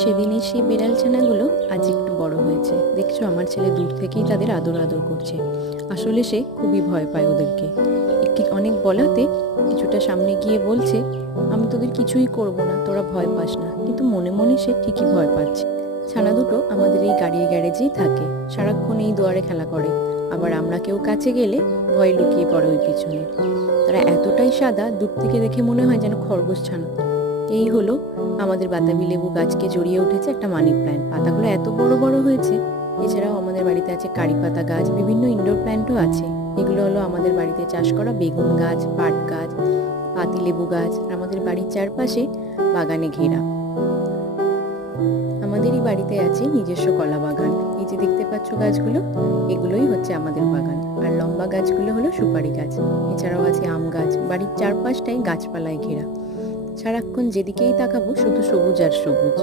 সেদিনের সেই বিড়াল ছানাগুলো আজ একটু বড় হয়েছে। দেখছো আমার ছেলে দূর থেকেই তাদের আদর আদর করছে। আসলে সে খুবই ভয় পায় ওদেরকে। অনেক বলাতে কিছুটা সামনে গিয়ে বলছে, আমি তোদের কিছুই করব না, তোরা ভয় পাস না। কিন্তু মনে মনে সে ঠিকই ভয় পাচ্ছে। ছানা দুটো আমাদের এই গাড়ির গ্যারেজেই থাকে, সারাক্ষণ এই দুয়ারে খেলা করে। আবার আমরা কেউ কাছে গেলে ভয় লুকিয়ে পড়ে ওই পিছনে। তারা এতটাই সাদা, দূর থেকে দেখে মনে হয় যেন খরগোশ ছানা। এই হলো আমাদের বাতাবি লেবু গাছকে জড়িয়ে উঠেছে একটা মানি প্ল্যান্ট। পাতাগুলো এত বড় বড় হয়েছে। এছাড়াও আমাদের বাড়িতে আছে কারি পাতা গাছ, বিভিন্ন ইনডোর প্ল্যান্টও আছে। এগুলো হলো আমাদের বাড়িতে চাষ করা বেগুন গাছ, পাট গাছ, পাতি লেবু গাছ। আর আমাদের বাড়ির চারপাশে বাগানে ঘেরা। আমাদেরই বাড়িতে আছে নিজস্ব কলা বাগান। এই যে দেখতে পাচ্ছ গাছগুলো, এগুলোই হচ্ছে আমাদের বাগান। আর লম্বা গাছগুলো হলো সুপারি গাছ। এছাড়াও আছে আম গাছ। বাড়ির চারপাশটাই গাছপালায় ঘেরা। সারাক্ষণ যেদিকেই তাকাবো শুধু সবুজ আর সবুজ।